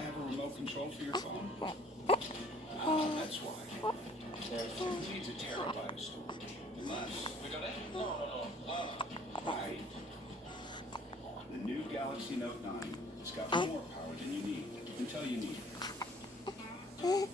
I have a remote control for your phone? That's why. It needs a terabyte of storage. Unless... Right. The new Galaxy Note 9. It's got more power than you need until you need it.